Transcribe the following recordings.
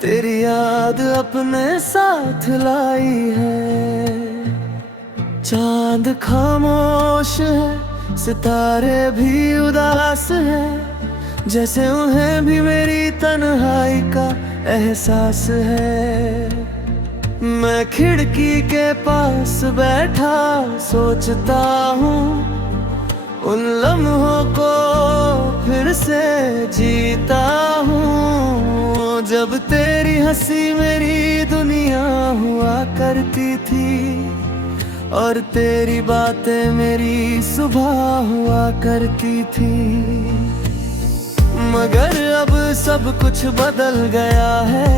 तेरी याद अपने साथ लाई है। चांद खामोश है, सितारे भी उदास हैं, जैसे उन्हें भी मेरी तन्हाई का एहसास है। मैं खिड़की के पास बैठा सोचता हूँ उन लम्हों को फिर से जीता हूँ, जब तेरी हंसी मेरी दुनिया हुआ करती थी और तेरी बातें मेरी सुबह हुआ करती थी। मगर अब सब कुछ बदल गया है,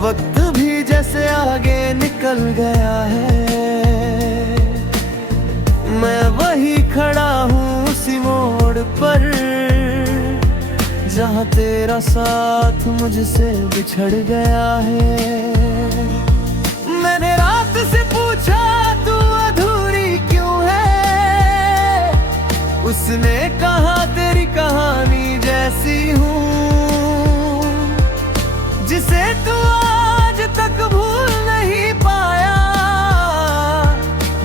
वक्त भी जैसे आगे निकल गया है। मैं वही खड़ा हूँ उसी मोड़ पर, जहाँ तेरा साथ मुझसे बिछड़ गया है। मैंने रात से पूछा तू अधूरी क्यों है, उसने कहा तेरी कहानी जैसी हूँ, जिसे तू आज तक भूल नहीं पाया।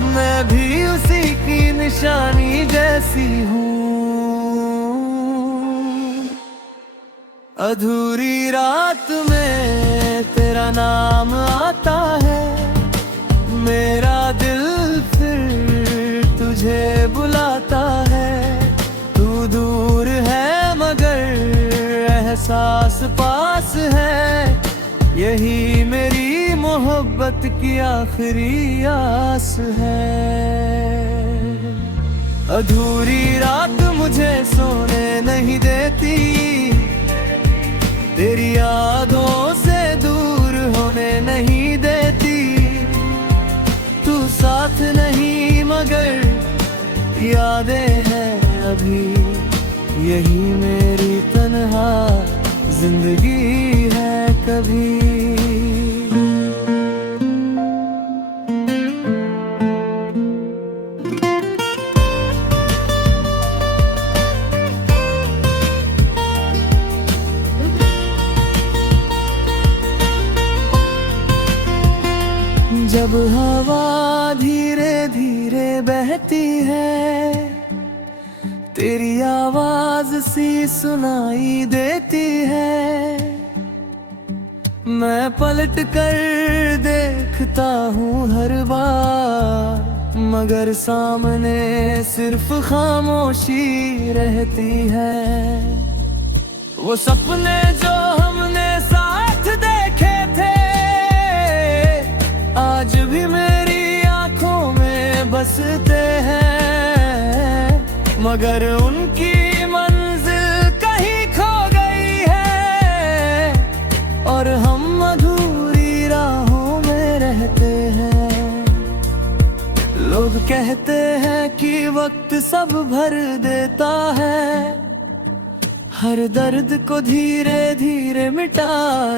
मैं भी उसी की निशानी जैसी हूँ। अधूरी रात में तेरा नाम आता है, मेरा दिल फिर तुझे बुलाता है। तू दूर है मगर एहसास पास है, यही मेरी मोहब्बत की आखिरी आस है। अधूरी रात मुझे सोने नहीं देती, तेरी यादों से दूर होने नहीं देती। तू साथ नहीं मगर यादें हैं अभी, यही मेरी तन्हा जिंदगी है कभी। जब हवा धीरे धीरे बहती है, तेरी आवाज सी सुनाई देती है। मैं पलट कर देखता हूँ हर बार, मगर सामने सिर्फ खामोशी रहती है। वो सपने जो हमने साथ देखे थे, आज भी मेरी आंखों में बसते हैं, मगर उनकी मंजिल कहीं खो गई है और हम अधूरी राहों में रहते हैं। लोग कहते हैं कि वक्त सब भर देता है, हर दर्द को धीरे धीरे मिटा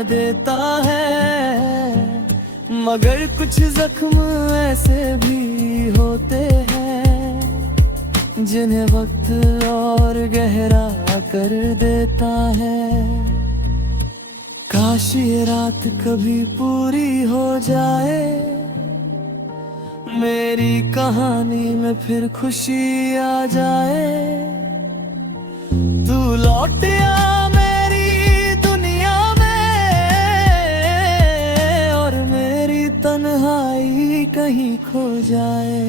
देता है, मगर कुछ जख्म ऐसे भी होते हैं जिन्हें वक्त और गहरा कर देता है। काश ये रात कभी पूरी हो जाए, मेरी कहानी में फिर खुशी आ जाए। तू लौट आ मेरी दुनिया में और मेरी तन्हाई कहीं खो जाए।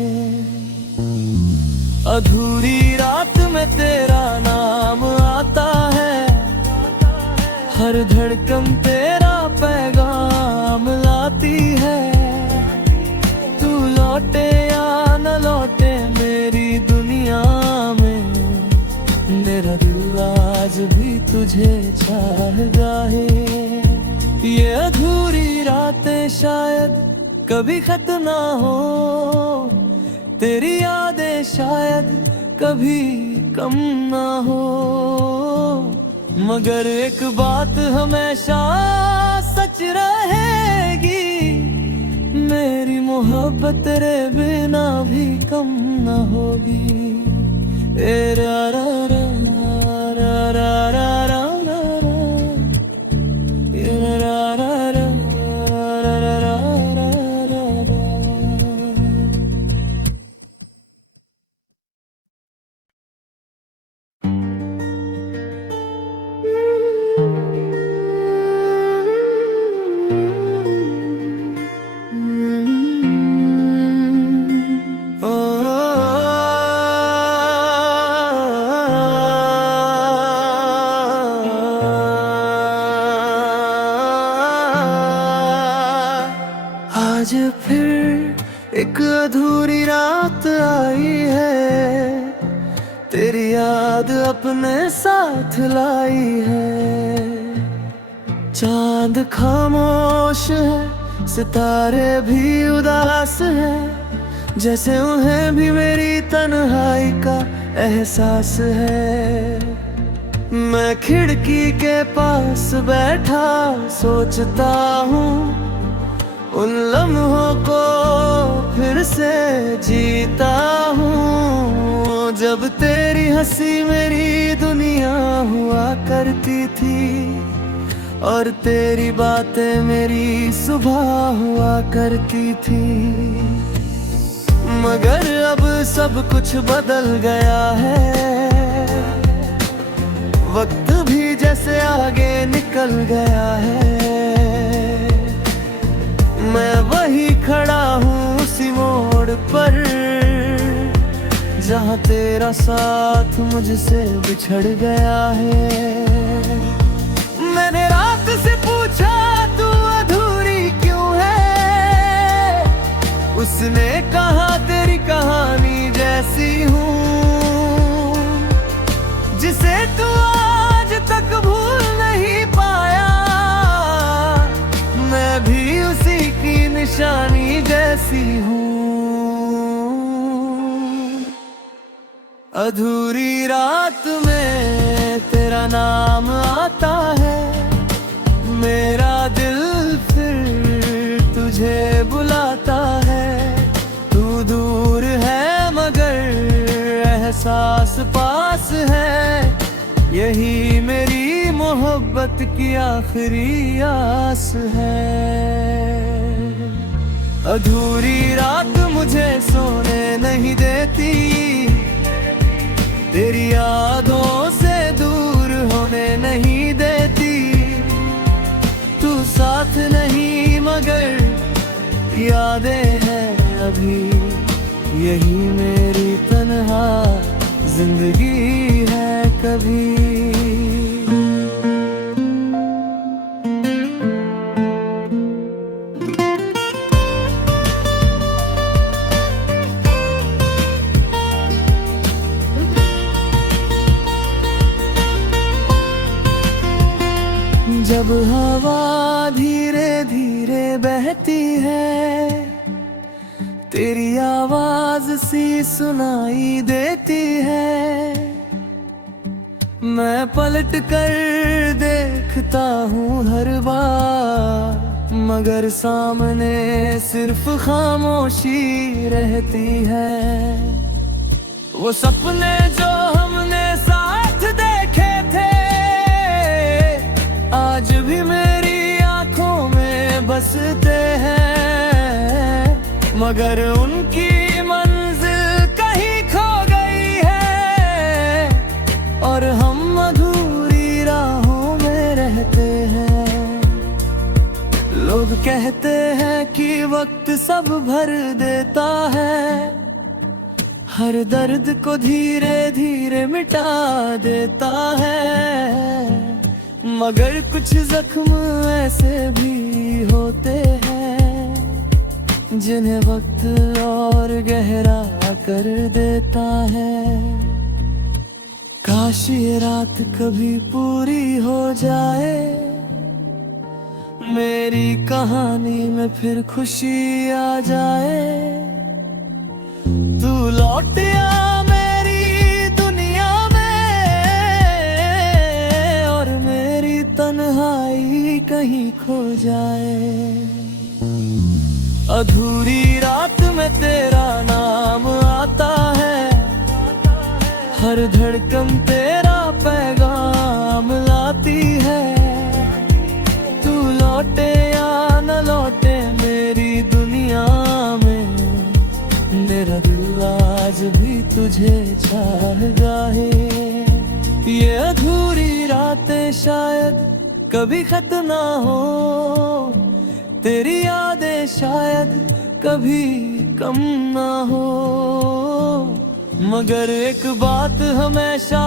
अधूरी रात में तेरा नाम आता है, हर धड़कन तेरा पैगाम लाती है। तू लौटे या न लौटे मेरी दुनिया में, मेरा दिल आज भी तुझे चाहता है। ये अधूरी रातें शायद कभी खत्म ना हो, तेरी यादें शायद कभी कम ना हो, मगर एक बात हमेशा सच रहेगी, मेरी मोहब्बत तेरे बिना भी कम ना होगी। ए रा रा रा रा रा रा रा रा। आज फिर एक अधूरी रात आई है, तेरी याद अपने साथ लाई है। चांद खामोश है, सितारे भी उदास हैं, जैसे उन्हें भी मेरी तन्हाई का एहसास है। मैं खिड़की के पास बैठा सोचता हूँ उन लम्हों को फिर से जीता हूँ, जब तेरी हंसी मेरी दुनिया हुआ करती थी और तेरी बातें मेरी सुबह हुआ करती थी। मगर अब सब कुछ बदल गया है, वक्त भी जैसे आगे निकल गया है। मैं वही खड़ा हूँ उसी मोड़ पर, जहाँ तेरा साथ मुझसे बिछड़ गया है। मैंने रात से पूछा तू अधूरी क्यों है, उसने कहा तेरी कहानी जैसी हूँ, जिसे तू आज तक भूल नहीं पाया। मैं भी उसी की निशानी जैसी हूँ। अधूरी रात में तेरा नाम आता है, मेरा दिल फिर तुझे बुलाता है। तू दूर है मगर एहसास पास है, यही मेरी मोहब्बत की आखिरी आस है। अधूरी रात मुझे सोने नहीं देती, तेरी यादों से दूर होने नहीं देती। तू साथ नहीं मगर यादें हैं अभी, यही मेरी तन्हा जिंदगी है कभी। जब हवा धीरे धीरे बहती है, तेरी आवाज सी सुनाई देती है। मैं पलट कर देखता हूँ हर बार, मगर सामने सिर्फ खामोशी रहती है। वो सपने जो हमने साथ देखे थे, आज भी मेरी आंखों में बसते हैं, मगर उनकी मंजिल कहीं खो गई है और हम अधूरी राहों में रहते हैं। लोग कहते हैं कि वक्त सब भर देता है, हर दर्द को धीरे धीरे मिटा देता है, मगर कुछ जख्म ऐसे भी होते हैं जिन्हें वक्त और गहरा कर देता है। काश ये रात कभी पूरी हो जाए, मेरी कहानी में फिर खुशी आ जाए। तू लौट आ मेरी दुनिया में और मेरी तन्हाई कहीं खो जाए। अधूरी रात में तेरा नाम आता है, हर धड़कन तेरा पैगाम लाती है। तू लौटे या न लौटे मेरी दुनिया में, मेरा दिल आज भी तुझे चाहता है। ये अधूरी रातें शायद कभी खत्म ना हो, तेरी यादें शायद कभी कम ना हो, मगर एक बात हमेशा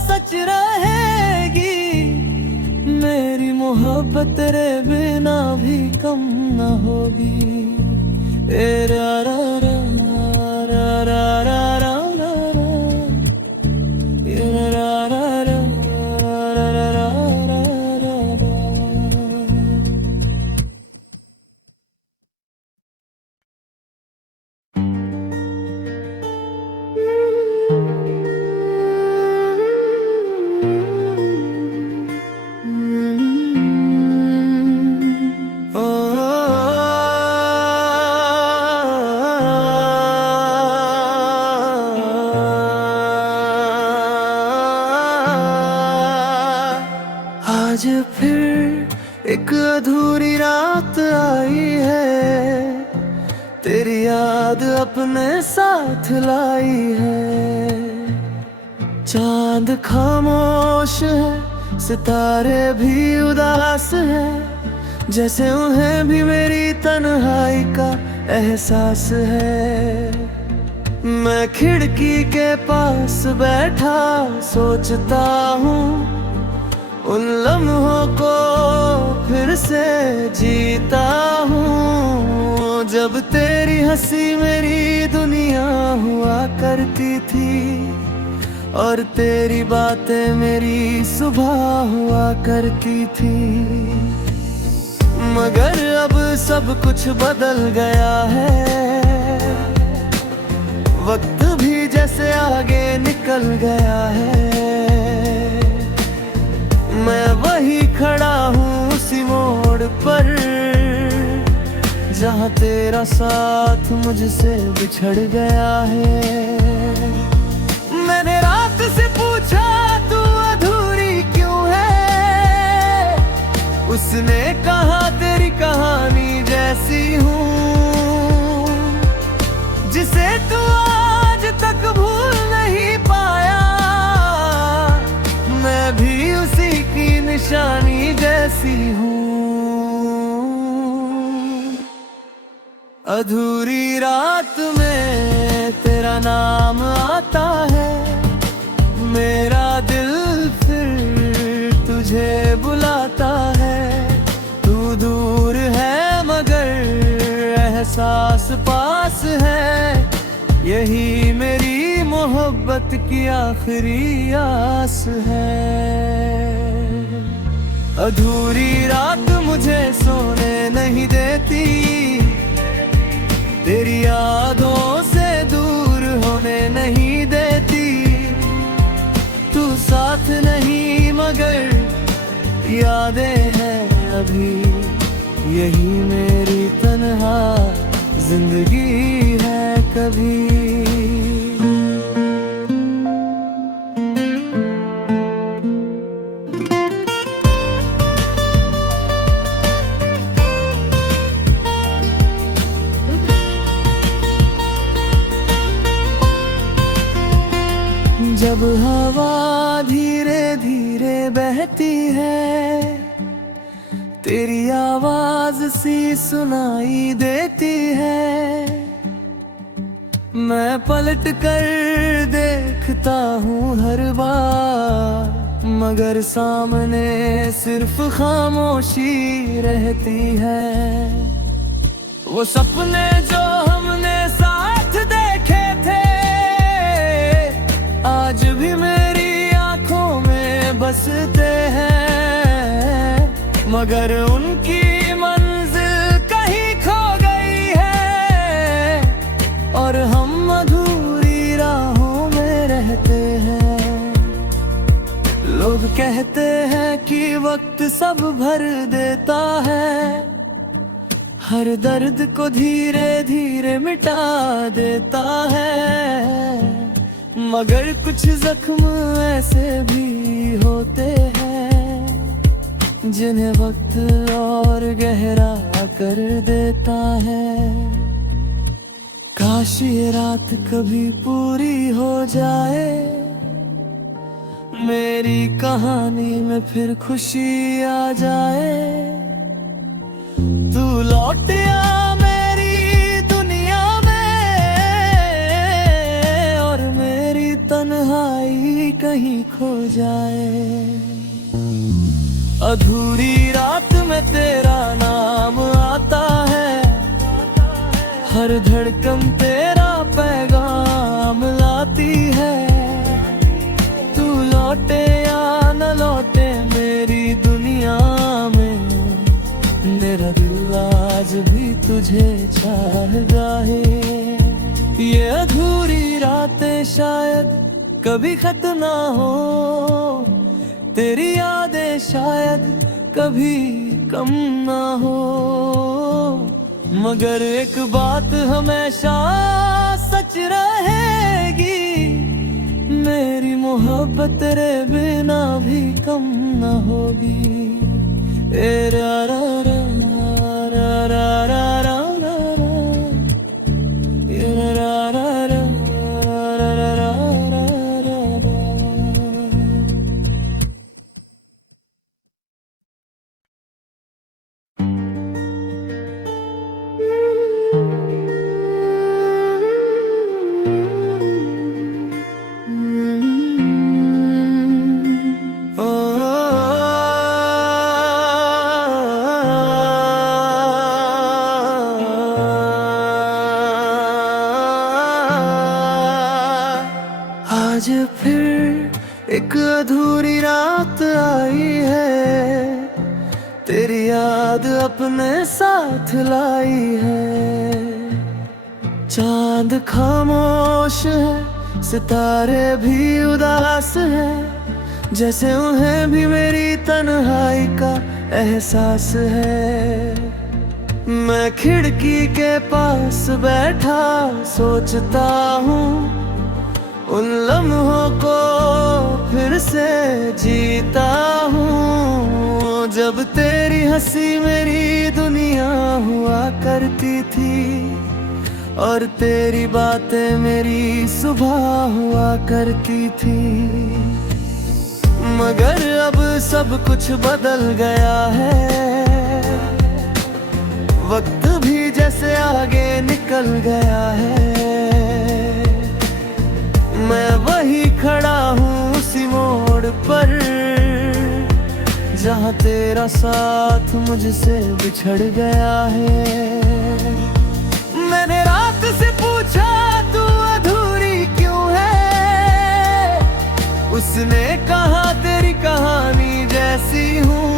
सच रहेगी, मेरी मोहब्बत तेरे बिना भी कम न होगी। ए रा रा रा रा रा रा रा रा रा, ए रा रा रा रा रा रा रा रा रा। आज फिर एक अधूरी रात आई है, तेरी याद अपने साथ लाई है। चांद खामोश है, सितारे भी उदास है, जैसे उन्हें भी मेरी तन्हाई का एहसास है। मैं खिड़की के पास बैठा सोचता हूँ उन लम्हों को फिर से जीता हूँ, जब तेरी हंसी मेरी दुनिया हुआ करती थी और तेरी बातें मेरी सुबह हुआ करती थी। मगर अब सब कुछ बदल गया है, वक्त भी जैसे आगे निकल गया है। मैं वही खड़ा हूँ उसी मोड़ पर, जहाँ तेरा साथ मुझसे बिछड़ गया है। मैंने रात से पूछा तू अधूरी क्यों है, उसने कहा तेरी कहानी जैसी हूँ, जिसे तू आज तक भूल नहीं पाया। मैं भी उसी की निशानी जैसी हूँ। अधूरी रात में तेरा नाम आता है, मेरा दिल फिर तुझे बुलाता है। तू दूर है मगर एहसास पास है, यही मेरी मोहब्बत की आखिरी आस है। अधूरी रात मुझे सोने नहीं देती, तेरी यादों से दूर होने नहीं देती। तू साथ नहीं मगर यादें हैं अभी, यही मेरी तन्हा जिंदगी है कभी। जब हवा धीरे धीरे बहती है, तेरी आवाज सी सुनाई देती है। मैं पलट कर देखता हूँ हर बार, मगर सामने सिर्फ खामोशी रहती है। वो सपने जो हमने साथ देखे थे, आज भी मेरी आंखों में बसते हैं, मगर उनकी मंजिल कहीं खो गई है और हम अधूरी राहों में रहते हैं। लोग कहते हैं कि वक्त सब भर देता है, हर दर्द को धीरे धीरे मिटा देता है, मगर कुछ जख्म ऐसे भी होते हैं जिन्हें वक्त और गहरा कर देता है। काश ये रात कभी पूरी हो जाए, मेरी कहानी में फिर खुशी आ जाए। तू लौट आ मेरी दुनिया में और मेरी तन्हाई कहीं खो जाए। अधूरी रात में तेरा नाम आता है, हर धड़कन तेरा पैगाम लाती है। तू लौटे या न लौटे मेरी दुनिया में, मेरा दिल आज भी तुझे चाहता है। ये अधूरी रातें शायद कभी खत्म ना हो, तेरी यादें शायद कभी कम ना हो, मगर एक बात हमेशा सच रहेगी, मेरी मोहब्बत तेरे बिना भी कम ना होगी। ए रा रा रा रा रा रा रा रा, ए रा रा रा रा रा रा रा। आज फिर एक अधूरी रात आई है, तेरी याद अपने साथ लाई है। चांद खामोश है, सितारे भी उदास हैं, जैसे उन्हें भी मेरी तन्हाई का एहसास है। मैं खिड़की के पास बैठा सोचता हूँ उन लम्हों को फिर से जीता हूँ, जब तेरी हंसी मेरी दुनिया हुआ करती थी और तेरी बातें मेरी सुबह हुआ करती थी। मगर अब सब कुछ बदल गया है, वक्त भी जैसे आगे निकल गया है। मैं वही खड़ा हूँ उसी मोड़ पर, जहाँ तेरा साथ मुझसे बिछड़ गया है। मैंने रात से पूछा तू अधूरी क्यों है, उसने कहा तेरी कहानी जैसी हूँ,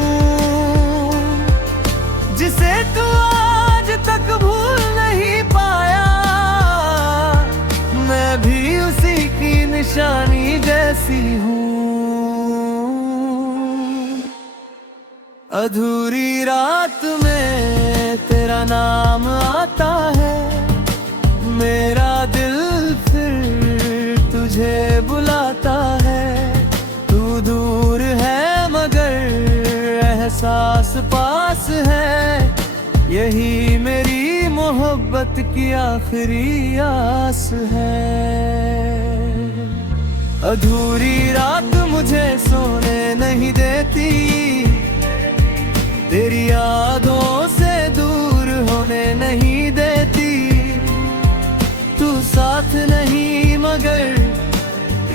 जिसे तू आज तक भूल नहीं पाया। मैं भी उसी की निशानी जैसी हूँ। अधूरी रात में तेरा नाम आता है, मेरा दिल फिर तुझे बुलाता है। तू दूर है मगर एहसास पास है, यही मेरी मोहब्बत की आखिरी आस है। अधूरी रात मुझे सोने नहीं देती, तेरी यादों से दूर होने नहीं देती। तू साथ नहीं मगर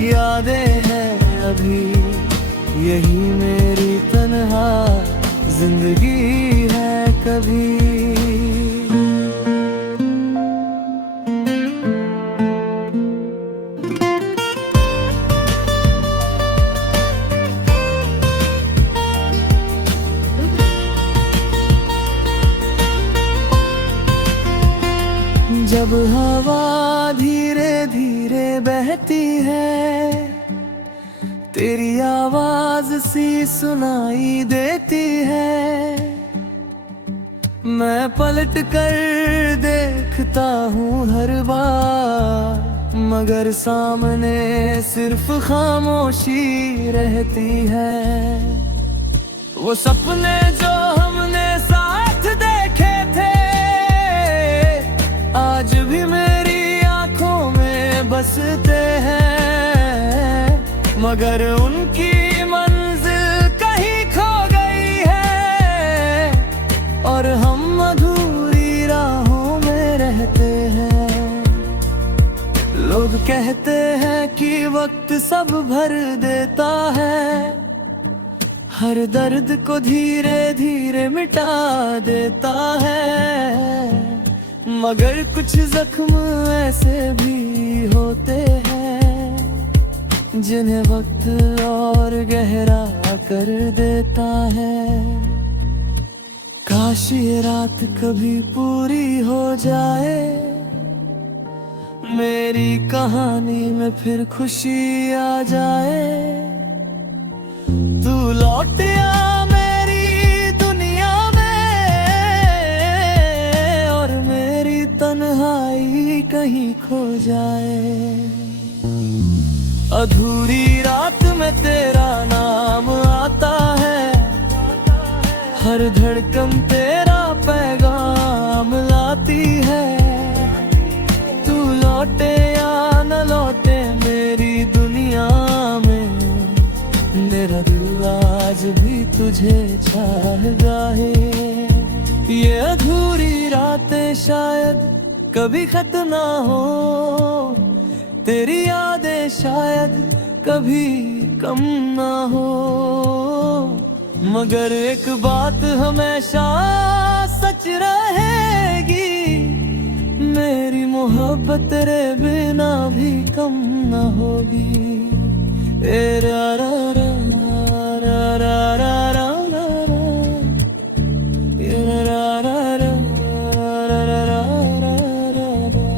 यादें हैं अभी, यही मेरी तन्हा जिंदगी है कभी। जब हवा धीरे धीरे बहती है, तेरी आवाज सी सुनाई देती है। मैं पलट कर देखता हूँ हर बार, मगर सामने सिर्फ खामोशी रहती है। वो सपने जो हमने साथ देखे थे, आज भी मेरी आंखों में बसते हैं, मगर उनकी मंजिल कहीं खो गई है और हम अधूरी राहों में रहते हैं। लोग कहते हैं कि वक्त सब भर देता है, हर दर्द को धीरे धीरे मिटा देता है। मगर कुछ जख्म ऐसे भी होते हैं जिन्हें वक्त और गहरा कर देता है। काश ये रात कभी पूरी हो जाए, मेरी कहानी में फिर खुशी आ जाए। तू लौट आ मेरी दुनिया में और मेरी तन्हाई कहीं खो जाए। अधूरी रात में तेरा नाम आता है, हर धड़कन तेरा पैगाम लाती है। तू लौटे या न लौटे मेरी दुनिया में, मेरा दिल आज भी तुझे चाहता है। ये अधूरी रातें शायद कभी खत्म ना हो, तेरी यादें शायद कभी कम ना हो। मगर एक बात हमेशा सच रहेगी, मेरी मोहब्बत तेरे बिना भी कम ना होगी। ए रा रा रा रा रा रा रा रा रा, ए रा रा रा रा रा रा रा रा।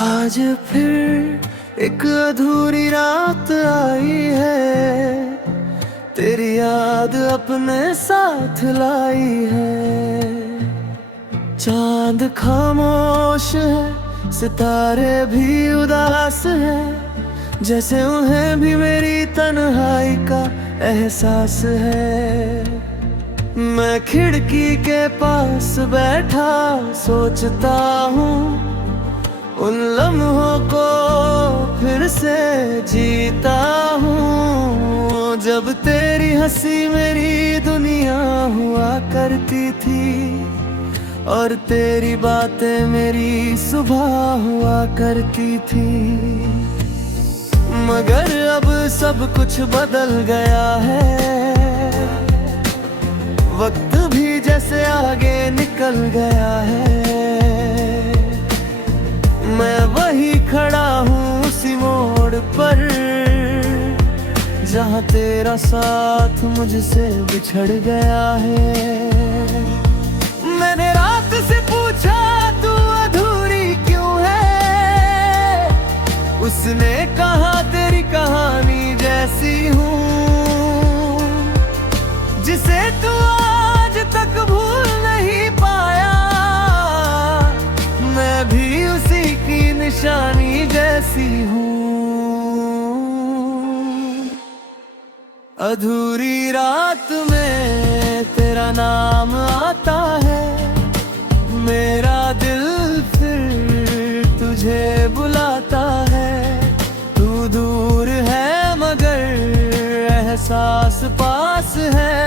आज फिर एक अधूरी रात आई है, तेरी याद अपने साथ लाई है। चांद खामोश है, सितारे भी उदास है, जैसे उन्हें भी मेरी तन्हाई का एहसास है। मैं खिड़की के पास बैठा सोचता हूँ उन लम्हों को फिर से जीता हूँ, जब तेरी हंसी मेरी दुनिया हुआ करती थी और तेरी बातें मेरी सुबह हुआ करती थी। मगर अब सब कुछ बदल गया है, वक्त भी जैसे आगे निकल गया है। मैं वही खड़ा हूँ उसी मोड़ पर, जहाँ तेरा साथ मुझसे बिछड़ गया है। मैंने रात से पूछा तू अधूरी क्यों है, उसने कहा तेरी कहानी जैसी हूँ, जिसे तू आज तक भूल नहीं पाया। मैं भी उसी की निशानी जैसी हूँ। अधूरी रात में तेरा नाम आता है, मेरा दिल फिर तुझे बुलाता है। तू दूर है मगर एहसास पास है,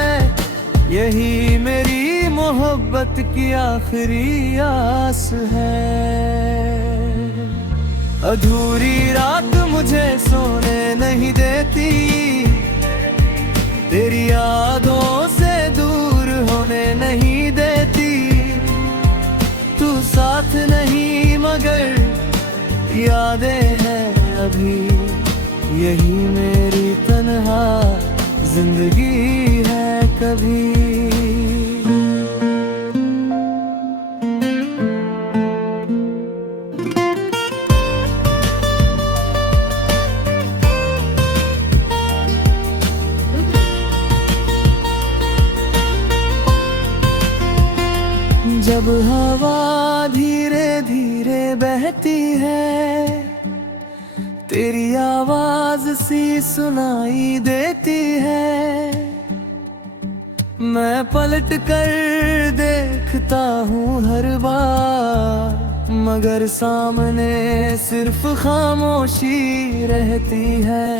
यही मेरी मोहब्बत की आखिरी आस है। अधूरी रात मुझे सोने नहीं देती, तेरी यादों से दूर होने नहीं देती। तू साथ नहीं मगर यादें हैं अभी, यही मेरी तन्हा जिंदगी है कभी। जब हवा धीरे धीरे बहती है, तेरी आवाज सी सुनाई देती है। मैं पलट कर देखता हूँ हर बार, मगर सामने सिर्फ खामोशी रहती है।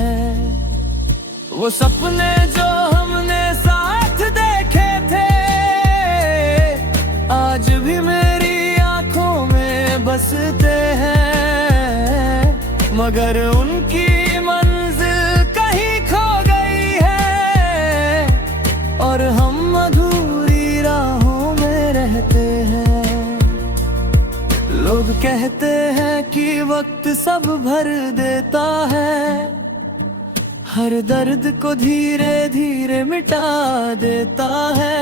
वो सपने जो हमने साथ देखे थे आज भी मेरी आंखों में बसते हैं, मगर उनकी मंजिल कहीं खो गई है और हम अधूरी राहों में रहते हैं। लोग कहते हैं कि वक्त सब भर देता है, हर दर्द को धीरे धीरे मिटा देता है,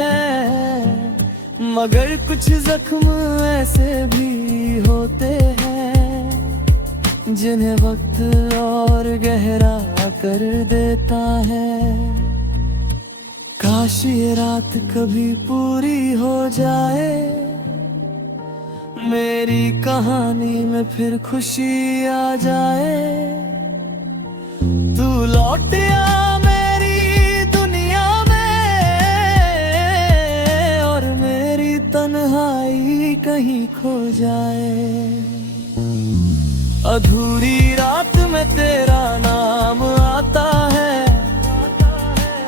मगर कुछ जख्म ऐसे भी होते हैं जिन्हें वक्त और गहरा कर देता है। काश ये रात कभी पूरी हो जाए, मेरी कहानी में फिर खुशी आ जाए। तू लौट आ मेरी दुनिया में और मेरी तन्हाई कहीं खो जाए। अधूरी रात में तेरा नाम आता है,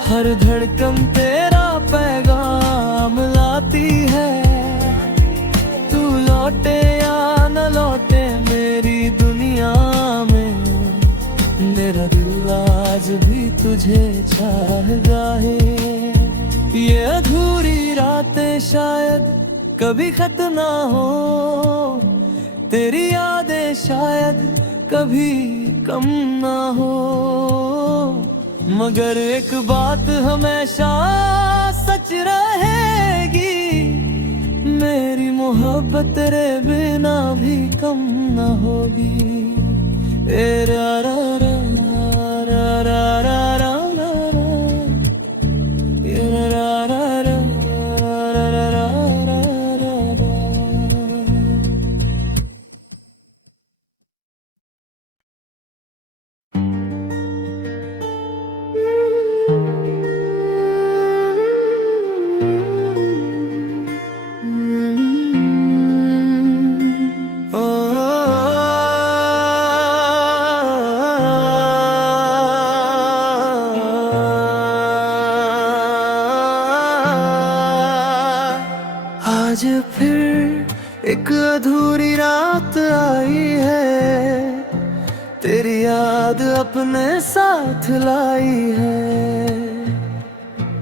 हर धड़कन तेरा पैगाम लाती है। तू लौटे या न लौटे मेरी दुनिया में, मेरा दिल आज भी तुझे चाहता है। ये अधूरी रातें शायद कभी खत्म ना हो, तेरी यादें शायद कभी कम ना हो, मगर एक बात हमेशा सच रहेगी, मेरी मोहब्बत तेरे बिना भी कम ना होगी। ए रा रा रा रा रा रा रा रा, ए रा रा रा रा रा रा रा रा। आज फिर एक अधूरी रात आई है, तेरी याद अपने साथ लाई है।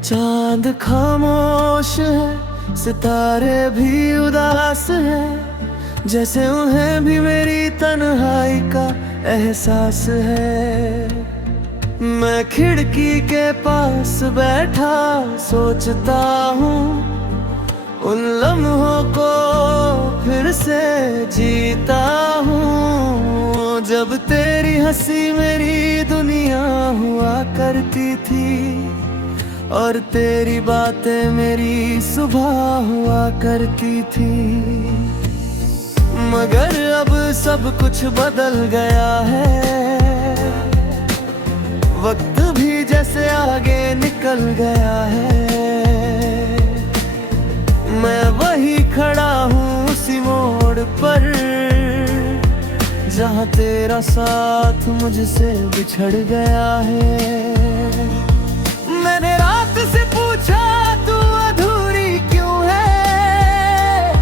चांद खामोश है, सितारे भी उदास हैं, जैसे उन्हें भी मेरी तन्हाई का एहसास है। मैं खिड़की के पास बैठा सोचता हूँ उन लम्हों को फिर से जीता हूँ, जब तेरी हंसी मेरी दुनिया हुआ करती थी और तेरी बातें मेरी सुबह हुआ करती थी। मगर अब सब कुछ बदल गया है, वक्त भी जैसे आगे निकल गया है। मैं वही खड़ा हूँ उसी मोड़ पर, जहाँ तेरा साथ मुझसे बिछड़ गया है। मैंने रात से पूछा तू अधूरी क्यों है,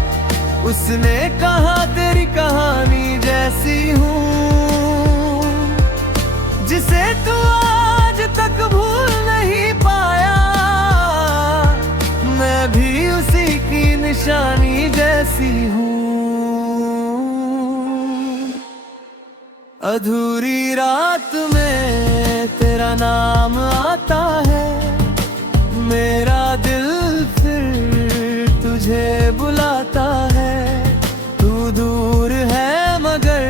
उसने कहा तेरी कहानी जैसी हूँ, जिसे तू आज तक भूल नहीं पाया। मैं भी उसी की निशानी जैसी हूँ। अधूरी रात में तेरा नाम आता है, मेरा दिल फिर तुझे बुलाता है। तू दूर है मगर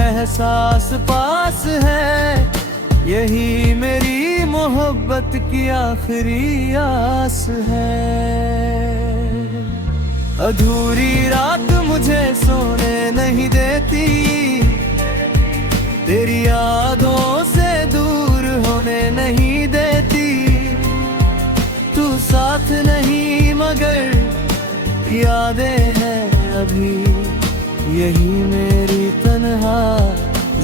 एहसास पास है, यही मेरी मोहब्बत की आखिरी आस है। अधूरी रात मुझे सोने नहीं देती, तेरी यादों से दूर होने नहीं देती। तू साथ नहीं मगर यादें हैं अभी, यही मेरी तन्हा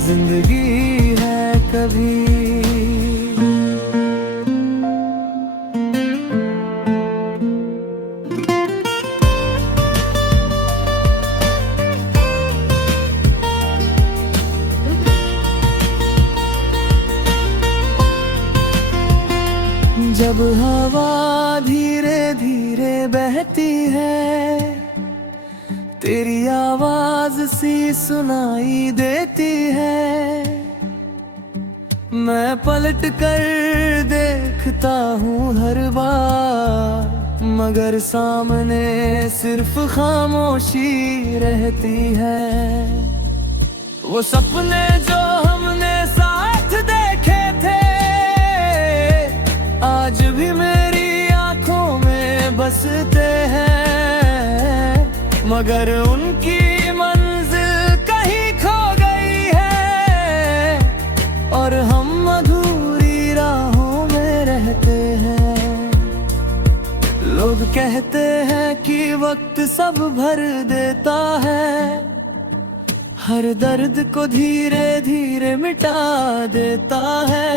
जिंदगी है कभी। जब हवा धीरे धीरे बहती है, तेरी आवाज सी सुनाई देती है। मैं पलट कर देखता हूँ हर बार, मगर सामने सिर्फ खामोशी रहती है। वो सपने जो हमने साथ देखे थे, आज भी मेरी आंखों में बसते हैं, मगर उनकी मंजिल कहीं खो गई है और हम अधूरी राहों में रहते हैं। लोग कहते हैं कि वक्त सब भर देता है, हर दर्द को धीरे धीरे मिटा देता है,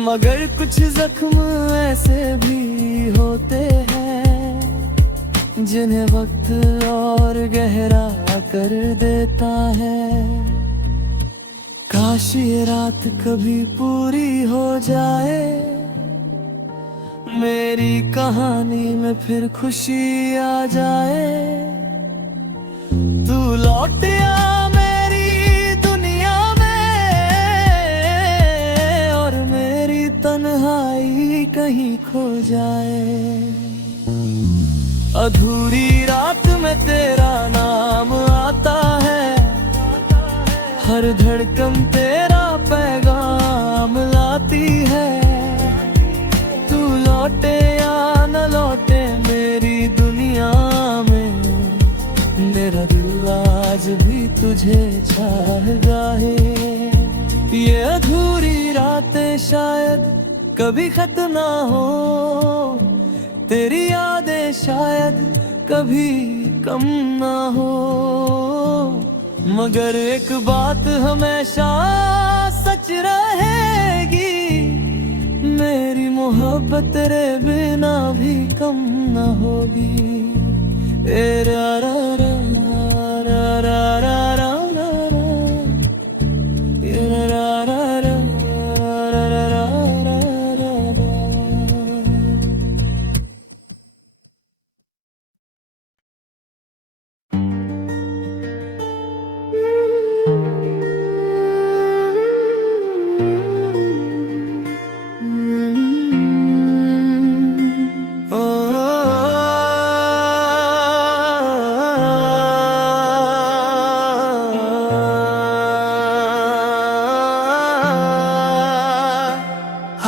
मगर कुछ जख्म ऐसे भी होते हैं जिन्हें वक्त और गहरा कर देता है। काश ये रात कभी पूरी हो जाए, मेरी कहानी में फिर खुशी आ जाए। तू लौट आ मेरी दुनिया में और मेरी तन्हाई कहीं खो जाए। अधूरी रात में तेरा नाम आता है, हर धड़कन तेरा पैगाम लाती है। तू लौटे या न लौटे मेरी दुनिया में, मेरा दिल आज भी तुझे चाहता है। ये अधूरी रातें शायद कभी खत्म ना हो, तेरी यादें शायद कभी कम ना हो, मगर एक बात हमेशा सच रहेगी, मेरी मोहब्बत तेरे बिना भी कम ना होगी। ए रा रा रा रा रा रा रा रा, ए रा रा रा रा रा रा रा रा।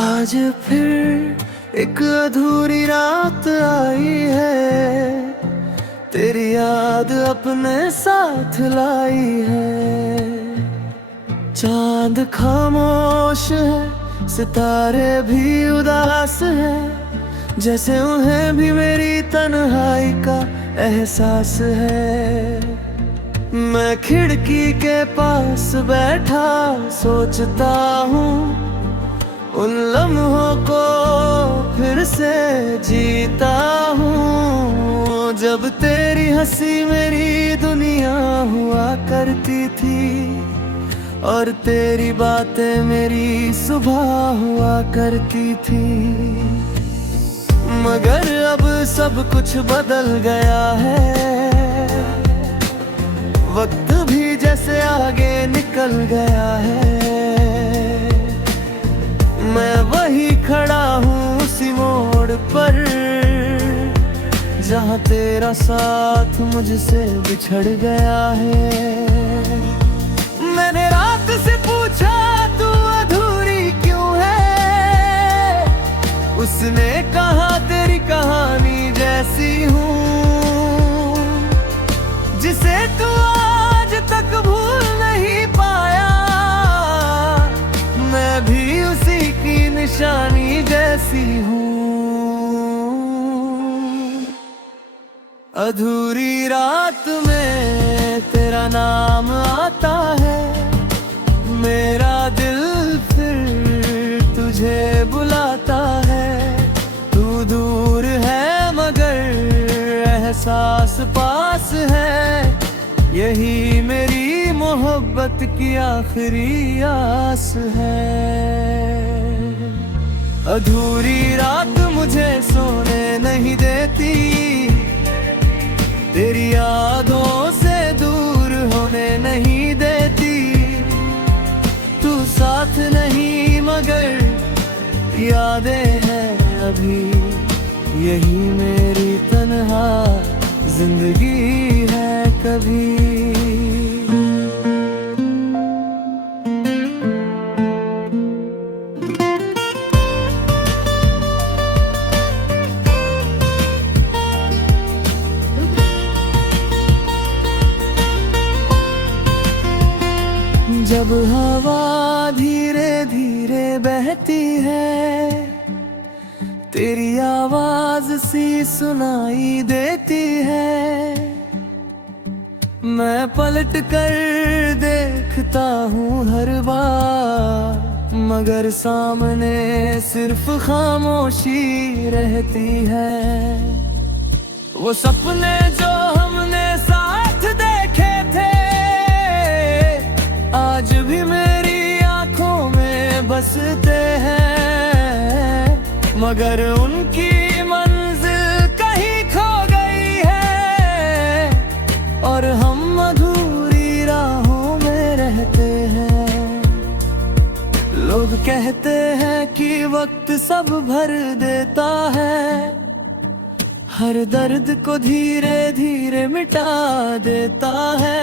आज फिर एक अधूरी रात आई है, तेरी याद अपने साथ लाई है। चांद खामोश है, सितारे भी उदास हैं, जैसे उन्हें भी मेरी तन्हाई का एहसास है। मैं खिड़की के पास बैठा सोचता हूँ उन लम्हों को फिर से जीता हूँ, जब तेरी हंसी मेरी दुनिया हुआ करती थी और तेरी बातें मेरी सुबह हुआ करती थी। मगर अब सब कुछ बदल गया है, वक्त भी जैसे आगे निकल गया है। मैं वही खड़ा हूँ उसी मोड़ पर, जहाँ तेरा साथ मुझसे बिछड़ गया है। मैंने रात से पूछा तू अधूरी क्यों है, उसने कहा तेरी कहानी जैसी हूँ, जिसे तू आज तक भूल नहीं पाया। मैं भी उसी की निशानी जैसी हूँ। अधूरी रात में तेरा नाम आता है, मेरा दिल फिर तुझे बुलाता है। तू दूर है मगर एहसास पास है, यही मेरी मोहब्बत की आखिरी आस है। अधूरी रात मुझे सोने नहीं देती, तेरी यादों से दूर होने नहीं देती। तू साथ नहीं मगर यादें हैं अभी, यही मेरी तन्हा जिंदगी है कभी। जब हवा धीरे धीरे बहती है, तेरी आवाज सी सुनाई देती है। मैं पलट कर देखता हूँ हर बार, मगर सामने सिर्फ खामोशी रहती है। वो सपने जो हमने साथ देखे थे, आज भी मेरी आंखों में बसते हैं, मगर उनकी मंजिल कहीं खो गई है, और हम अधूरी राहों में रहते हैं। लोग कहते हैं कि वक्त सब भर देता है, हर दर्द को धीरे धीरे मिटा देता है,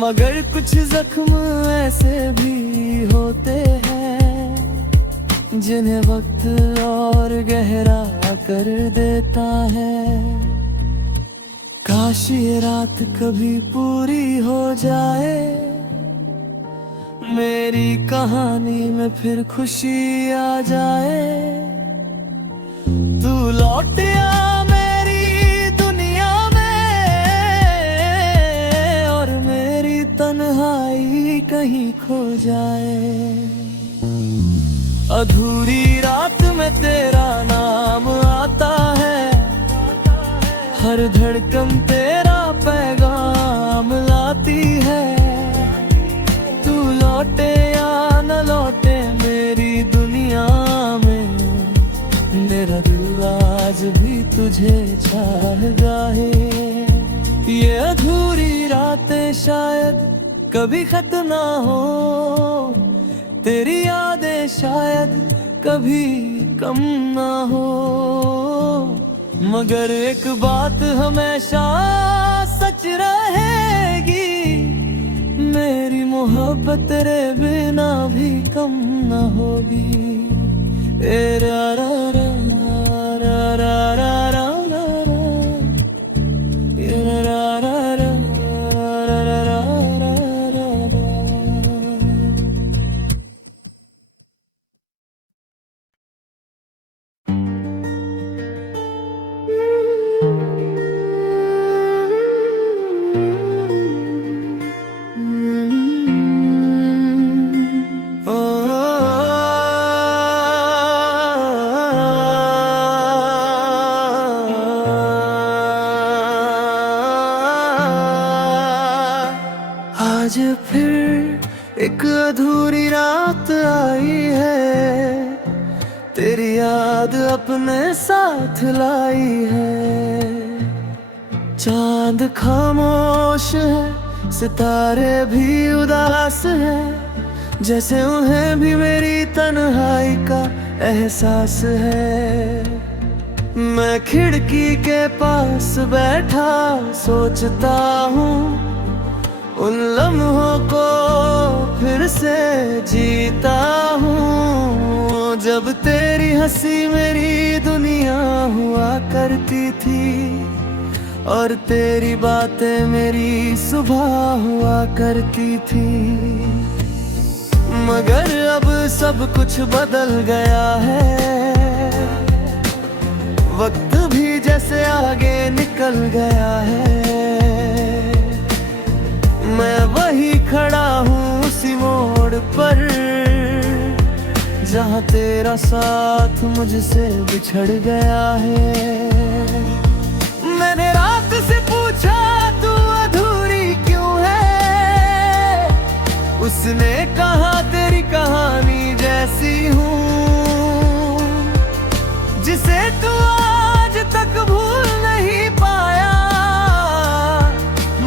मगर कुछ जख्म ऐसे भी होते हैं जिन्हें वक्त और गहरा कर देता है। काश ये रात कभी पूरी हो जाए, मेरी कहानी में फिर खुशी आ जाए। तू लौट आ मेरी दुनिया में, और मेरी तन्हाई कहीं खो जाए। अधूरी रात में तेरा नाम आता है, हर धड़कन तेरा पैगाम लाती है। तू लौटे या न लौटे मेरी दुनिया में, मेरा दिल आज भी तुझे चाहता है। ये अधूरी रातें शायद कभी खत्म ना हो, तेरी यादें शायद कभी कम ना हो, मगर एक बात हमेशा सच रहेगी, मेरी मोहब्बत तेरे बिना भी कम ना होगी। ए रा रा रा रा रा रा रा रा, ए रा रा रा रा रा रा रा रा। आज फिर एक अधूरी रात आई है, तेरी याद अपने साथ लाई है। चांद खामोश है, सितारे भी उदास है, जैसे उन्हें भी मेरी तन्हाई का एहसास है। मैं खिड़की के पास बैठा सोचता हूँ उन लम्हों को फिर से जीता हूँ, जब तेरी हंसी मेरी दुनिया हुआ करती थी, और तेरी बातें मेरी सुबह हुआ करती थी। मगर अब सब कुछ बदल गया है, वक्त भी जैसे आगे निकल गया है। मैं वही खड़ा हूँ उसी मोड़ पर, जहाँ तेरा साथ मुझसे बिछड़ गया है। मैंने रात से पूछा तू अधूरी क्यों है, उसने कहा तेरी कहानी जैसी हूँ, जिसे तू आज तक भूल नहीं पाया।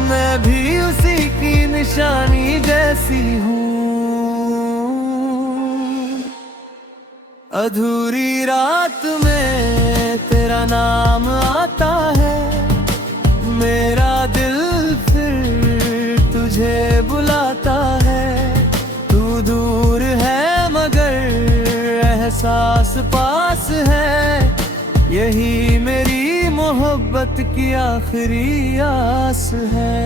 मैं भी उसी की निशानी जैसी हूँ। अधूरी रात में तेरा नाम आता है, मेरा दिल फिर तुझे बुलाता है। तू दूर है मगर एहसास पास है, यही मेरी मोहब्बत की आखिरी आस है।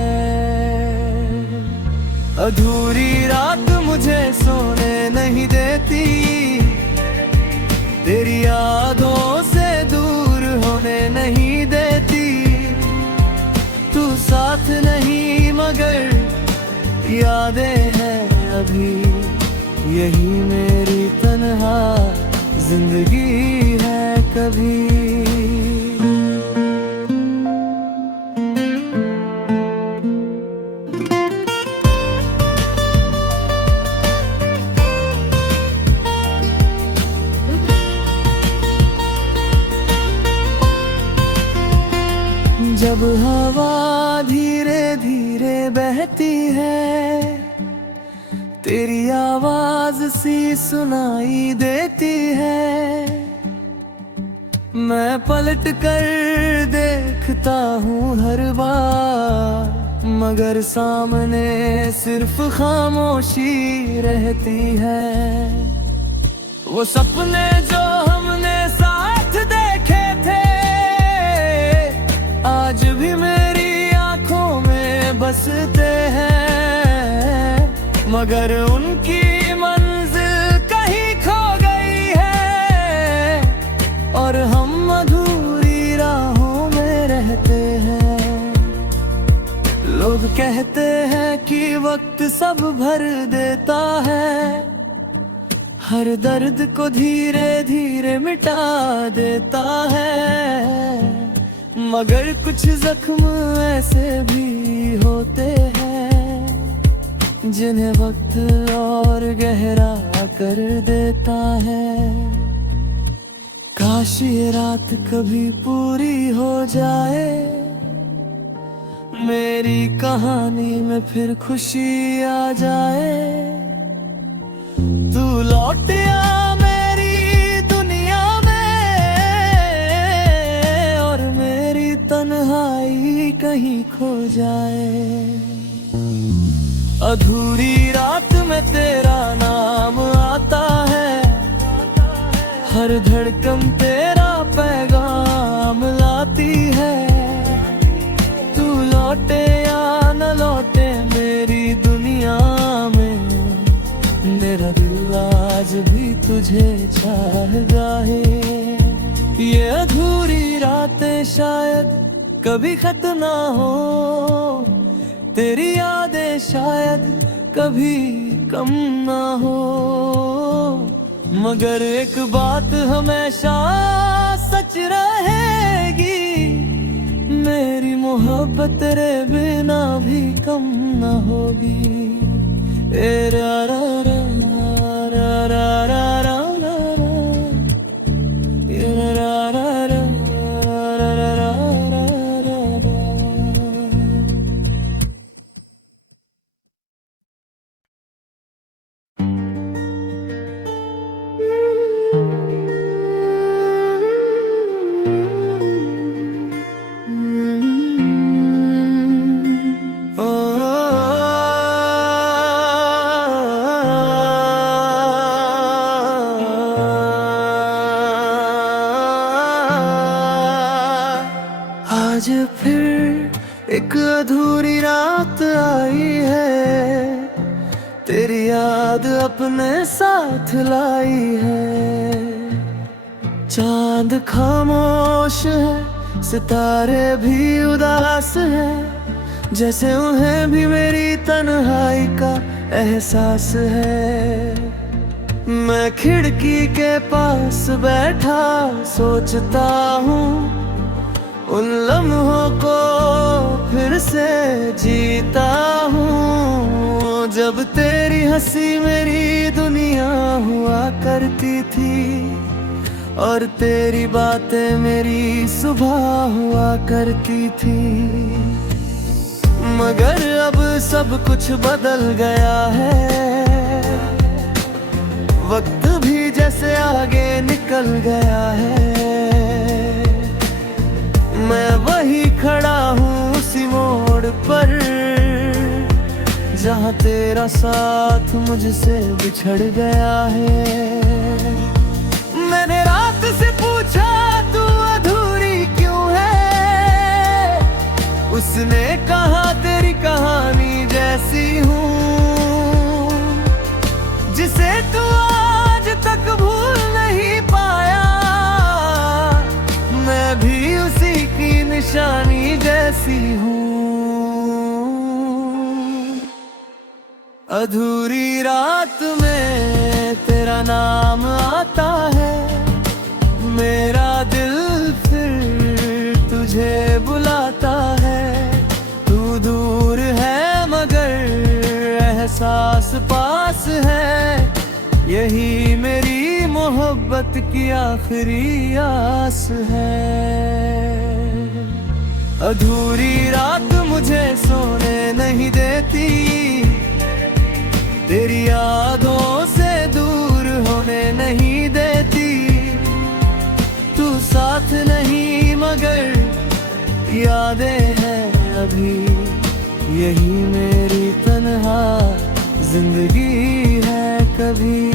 अधूरी रात मुझे सोने नहीं देती, तेरी यादों से दूर होने नहीं देती। तू साथ नहीं मगर यादें हैं अभी, यही मेरी तन्हा जिंदगी है कभी। जब हवा धीरे धीरे बहती है, तेरी आवाज सी सुनाई देती है। मैं पलट कर देखता हूँ हर बार, मगर सामने सिर्फ खामोशी रहती है। वो सपने जो हमने साथ देखे थे, आज भी मेरी आंखों में बसते हैं, मगर उनकी मंजिल कहीं खो गई है, और हम अधूरी राहों में रहते हैं। लोग कहते हैं कि वक्त सब भर देता है, हर दर्द को धीरे धीरे मिटा देता है, मगर कुछ जख्म ऐसे भी होते हैं जिन्हें वक्त और गहरा कर देता है। काश ये रात कभी पूरी हो जाए, मेरी कहानी में फिर खुशी आ जाए। तू लौट आ मेरी दुनिया में, और मेरी तन्हाई कहीं खो जाए। अधूरी रात में तेरा नाम आता है, हर धड़कन तेरा पैगाम लाती है। तू लौटे या न लौटे मेरी दुनिया में, मेरा दिल आज भी तुझे चाहता है। ये अधूरी रातें शायद कभी खत्म ना हो, तेरी यादें शायद कभी कम ना हो, मगर एक बात हमेशा सच रहेगी, मेरी मोहब्बत तेरे बिना भी कम ना होगी। ए रा रा रा रा रा रा रा रा, ए रा रा रा रा रा रा रा। आज फिर एक अधूरी रात आई है, तेरी याद अपने साथ लाई है। चांद खामोश है, सितारे भी उदास हैं, जैसे उन्हें भी मेरी तन्हाई का एहसास है। मैं खिड़की के पास बैठा सोचता हूँ उन लम्हों को फिर से जीता हूँ, जब तेरी हंसी मेरी दुनिया हुआ करती थी और तेरी बातें मेरी सुबह हुआ करती थी। मगर अब सब कुछ बदल गया है, वक्त भी जैसे आगे निकल गया है। मैं वही खड़ा हूँ उसी मोड़ पर, जहाँ तेरा साथ मुझसे बिछड़ गया है। मैंने रात से पूछा तू अधूरी क्यों है, उसने कहा तेरी कहानी जैसी हूँ, जिसे तू आज तक भूल नहीं पाया। मैं भी उसी की निशानी जैसी हूँ। अधूरी रात में तेरा नाम आता है, मेरा दिल फिर तुझे बुलाता है। तू दूर है मगर एहसास पास है, यही मेरी मोहब्बत की आखिरी आस है। अधूरी रात मुझे सोने नहीं देती, तेरी यादों से दूर होने नहीं देती। तू साथ नहीं मगर यादें हैं अभी, यही मेरी तन्हा जिंदगी है कभी।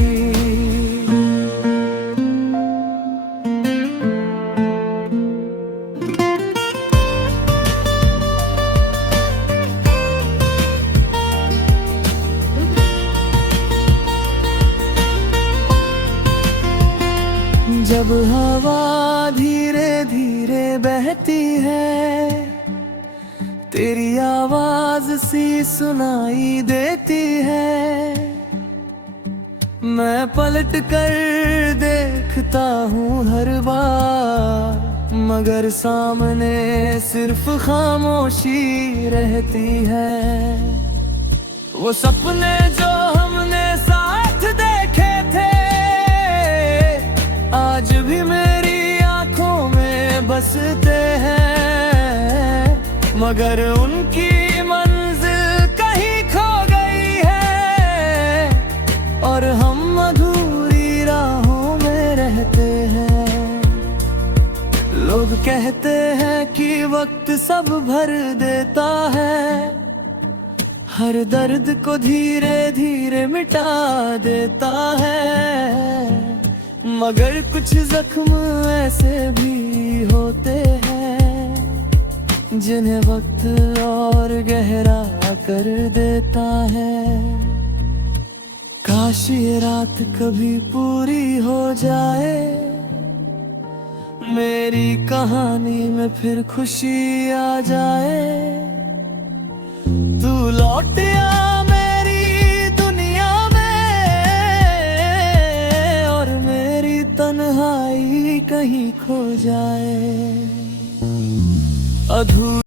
जब हवा धीरे धीरे बहती है, तेरी आवाज सी सुनाई देती है। मैं पलट कर देखता हूँ हर बार, मगर सामने सिर्फ खामोशी रहती है। वो सपने जो हमने साथ देखे थे, आज भी मेरी आंखों में बसते हैं, मगर उनकी मंजिल कहीं खो गई है और हम अधूरी राहों में रहते हैं। लोग कहते हैं कि वक्त सब भर देता है, हर दर्द को धीरे धीरे मिटा देता है। मगर कुछ जख्म ऐसे भी होते हैं, जिन्हें वक्त और गहरा कर देता है। काश ये रात कभी पूरी हो जाए, मेरी कहानी में फिर खुशी आ जाए। तू लौट आ मेरी दुनिया में और मेरी तन्हाई कहीं खो जाए। अधूरी